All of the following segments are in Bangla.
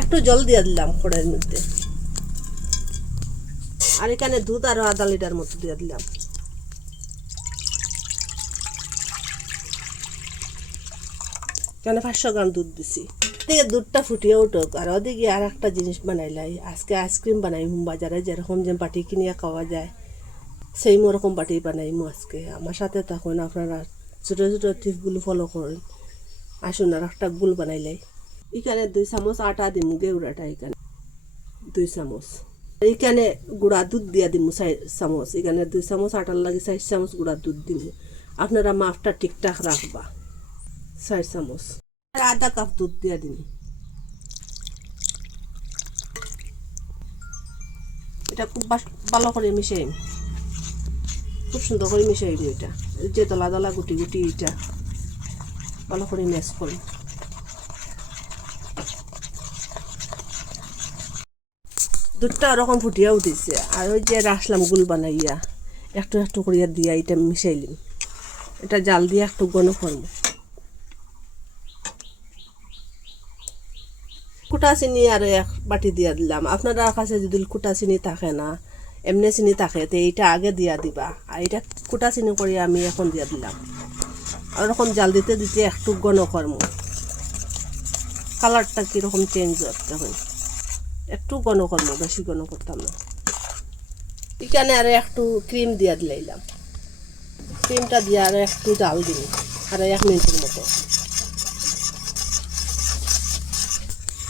একটু জল দিয়ে দিলাম কড়াইয়ের মধ্যে, আর এখানে দুধ আরো আধা লিটার মতো দিয়ে দিলাম। এখানে 500 গ্রাম দুধ দিছি। এদিকে দুধটা ফুটিয়ে উঠুক, আর ওদিকে আর একটা জিনিস বানাইলাই। আজকে আইসক্রিম বানাইমু বাজারে যেরকম যে বাটি কিনিয়া খাওয়া যায়, সেই রকম বাটি বানাইমু আজকে। আমার সাথে তখন আপনারা ছোটো ছোটো টিপগুলো ফলো করেন। আসুন আর একটা গুল বানাইলাই। এখানে 2 চামচ আটা দিমু, গেউরাটা এখানে 2 চামচ। এইখানে গুঁড়া দুধ দিয়া দিমু 4 চামচ। এখানে 2 চামচ আটার লাগে 4 চামচ গুঁড়া দুধ দিমু। আপনারা মাপটা ঠিকঠাক রাখবা। 4 চামচ আর আধা কাপ দুধ দিয়া দিন। এটা খুব ভালো করে মিশাই, খুব সুন্দর করে মিশাইব। এটা যে দলা দলা গুটি গুটি এটা ভালো করে ম্যাশ করুন। দুধটা ওরকম ফুটিয়াও দিছে, আর ওই যে রাখলাম গুল বানাইয়া একটু একটু করিয়া দিয়া এটা মিশাইলিম। এটা জাল দিয়ে একটু ঘন করব। কুটা চিনি আর 1 বাটি দিয়া দিলাম। আপনারা কাছে যদি কুটা চিনি থাকে না, এমনি চিনি থাকে, তো এইটা আগে দিয়া দিবা। আর এটা কুটা চিনি করে আমি এখন দিয়া দিলাম। আর ওরকম জাল দিতে দিতে একটু ঘন করব। কালারটা কীরকম চেঞ্জ হয় তখন একটু ঘন করবো, বেশি ঘন করতাম না। এখানে আর একটু ক্রিম দিয়া দিলাম। ক্রিমটা দিয়ে আর একটু জাল দিন, আর 1 মিনিটের মতো।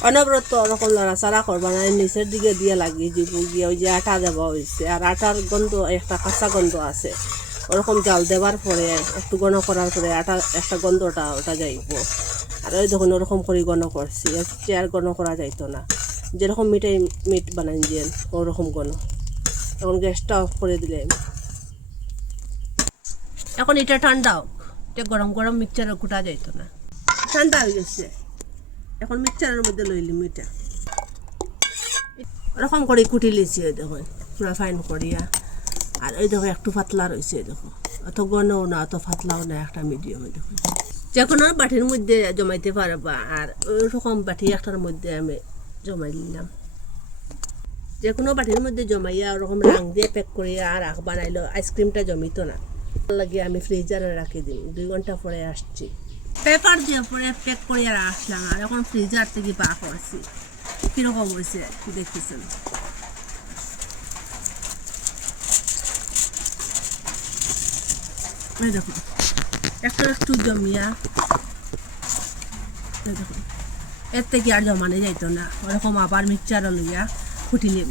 অনবরত ওরকম লড়াচাড়া করবা না, নিচের দিকে দিয়ে লাগিয়ে দিব গিয়ে ওই যে আটা দেওয়া হয়েছে, আর আটার গন্ধ একটা কাঁচা গন্ধ আছে। ওরকম জাল দেওয়ার পরে একটু ঘন করার পরে আটা একটা গন্ধটা ওটা যাইব। আর ওই যখন ওরকম করে ঘন করছি, আর ঘন করা যাইতো না। যেরকম মিট বানাই দিয়েন ওরকম ঘন। এখন গ্যাসটা অফ করে দিলে, এখন এটা ঠান্ডা হোক। এটা গরম গরম মিক্সচারে কুটা যাইতো না, ঠান্ডা হয়ে গেছে। এখন মিক্সচারের মধ্যে লইলিম এটা, ওরকম করে কুটি লিছি। ওই দেখুন পুরো ফাইন করিয়া। আর ওই দেখো একটু পাতলা রয়েছে, দেখো অত ঘনও না অত পাতলাও না, একটা মিডিয়াম। দেখুন যে কোনো বাটির মধ্যে জমাইতে পারবা। আর ওইরকম বাটি একটার মধ্যে আমি জমাই নিলাম। যে কোনো বাটির মধ্যে জমাইয়া ওরকম রাং দিয়ে প্যাক করিয়া আর বানাইলো, আইসক্রিমটা জমিত না। লাগিয়ে আমি ফ্রিজারে রাখি দিই। 2 ঘন্টা পরে আসছি, পেপার দিয়ে পরে প্যাক করিয়া আসলাম। আর এখন ফ্রিজার থেকে পা করছি, কীরকম হয়েছে দেখতেছেন। এই দেখুন একটু একটু জমিয়া, দেখুন এর থেকে আর জমানো যাইতো না। ওরকম আবার মিক্সচারে লইয়া ফুটিলিম।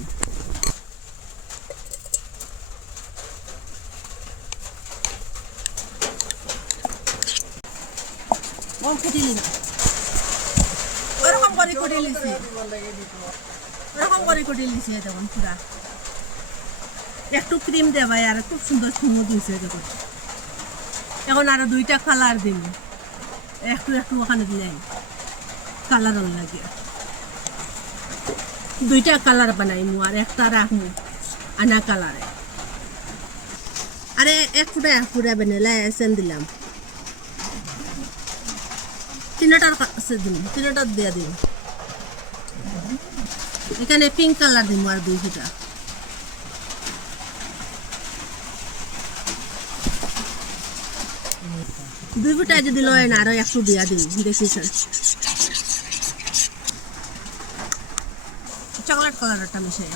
ওরকম করে কুটি লিছি, ওরকম করে কুটি লিছি। দেখুন পুরা একটু ক্রিম দেবাই, আর খুব সুন্দর স্মুথ হয়েছে। দেখুন এখন আরো 2টা কালার দিন, একটু একটু ওখানে দিলাম কালার লাগে। 2টা কালার বানাইমু, আর একটা রাখমু আনা কালারে। আরে 1 ফুটা ভ্যানিলা এসেন্স দিলাম। 3টার কাছে দিন, 3টা দিয়ে দিন। এখানে পিঙ্ক কালার দিব আর 2 ফুটা। দুই ফুটা যদি লয় না, আরো একটু দিয়া দিন। দেখেছেন চকলেট কালারটা মিশাই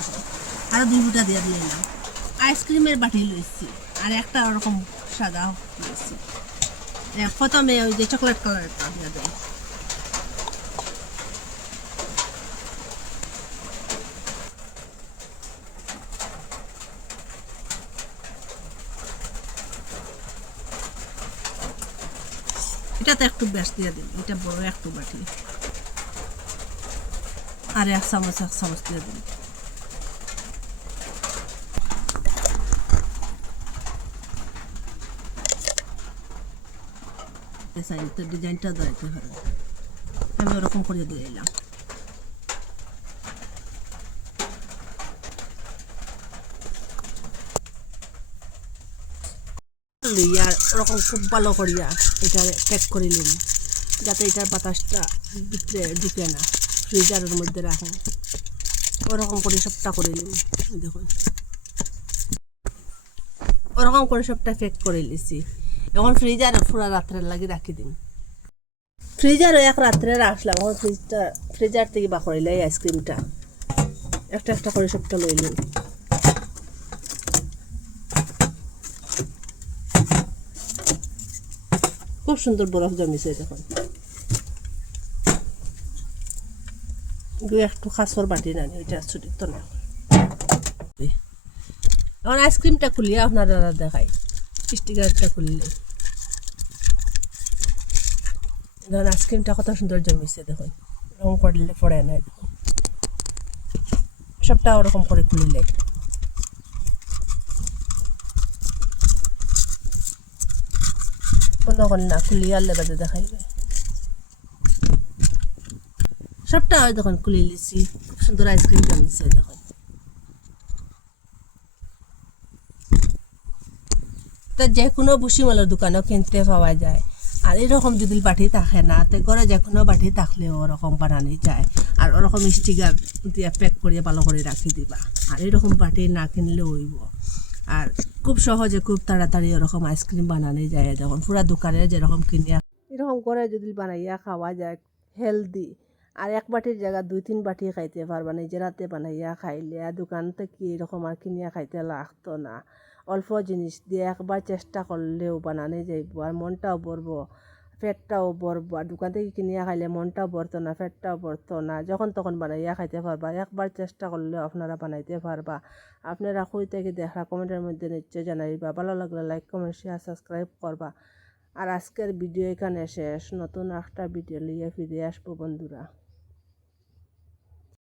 আরো 2 ফুটা দিয়ে দিলাম। আইসক্রিমের বাটি লইছি, আর একটা ওরকম সাদা লইছি। প্রথমে ওই যে চকলেট কালারটা দিয়ে দেয়। এটাতে একটু বেশ দিয়ে দিন, এটা বড় একটু বাটি। আর 1 চামচ দিয়ে দিন। ডিজাইনটা দিতে হবে, আমি ওরকম করে দিয়ে দিলাম। আর ওরকম খুব ভালো করিয়া এটা প্যাক করে নিন, যাতে এটার বাতাসটা ভিতরে ঢুকে না। ফ্রিজারের মধ্যে রাখুন। ওরকম করে সবটা করে নিন, দেখুন ওরকম করে সবটা প্যাক করে নিছি। এখন ফ্রিজার পুরো রাত্রের লাগি রাখি দিন। ফ্রিজারও এক রাত্রে রাখলাম। এখন ফ্রিজার থেকে বা করিলে এই আইসক্রিমটা একটা একটা করে সবটা লই নিন। খুব সুন্দর বরফ জমিছে দেখুন। একটু খাসর বাটি না এটা ছুটির তো না। এখন আইসক্রিমটা খুলিয়ে আপনারা দেখাই। স্টিকারটা খুললে ধরুন আইসক্রিমটা কত সুন্দর জমিছে দেখুন। রং করলে পড়ে না, দেখুন সবটা ওরকম করে খুলিলে বন্ধ করেন না, খুলিয়ে আনলে বাদে দেখাইবে। সবটা হয় দেখুন খুলে লিছি। খুব সুন্দর আইসক্রিম জমিছে দেখুন। তা যে কোনো ভুসিমালের দোকানেও কিনতে পাওয়া যায়। আর এরকম যদি বাটি থাকে না, তো ঘরে যে কোনো বাটি থাকলেও ওরকম বানানো যায়। আর ওরকম স্টিকার দিয়ে প্যাক করিয়ে ভালো করে রাখি দিবা। আর এরকম বাটি না কিনলেও হইব। আর খুব সহজে খুব তাড়াতাড়ি ওরকম আইসক্রিম বানানো যায় দেখুন। পুরা দোকানে যেরকম কিনিয়া এরকম করে যদি বানাইয়া খাওয়া যায়, হেলদি। আর এক বাটির জায়গা 2-3 বাটি খাইতে পারবা, নিজের হাতে বানাইয়া খাইলে। আর দোকান থেকে এরকম আর কিনিয়া খাইতে লাগতো না। অল্প জিনিস দিয়ে একবার চেষ্টা করলেও বানানো যাইব, আর মনটাও ভরবো, পেটটাও ভরবো। আর দোকান থেকে কিনিয়া খাইলে মনটাও ভরতো না, পেটটাও ভরতো না। যখন তখন বানাইয়া খাইতে পারবা, একবার চেষ্টা করলেও আপনারা বানাইতে পারবা। আপনারা কই থেকে দেখা কমেন্টের মধ্যে নিশ্চয় জানাইবা। ভালো লাগলে লাইক, কমেন্ট, শেয়ার, সাবস্ক্রাইব করবা। আর আজকের ভিডিও এখানে শেষ। নতুন একটা ভিডিও নিয়ে ফিরে আসবো বন্ধুরা।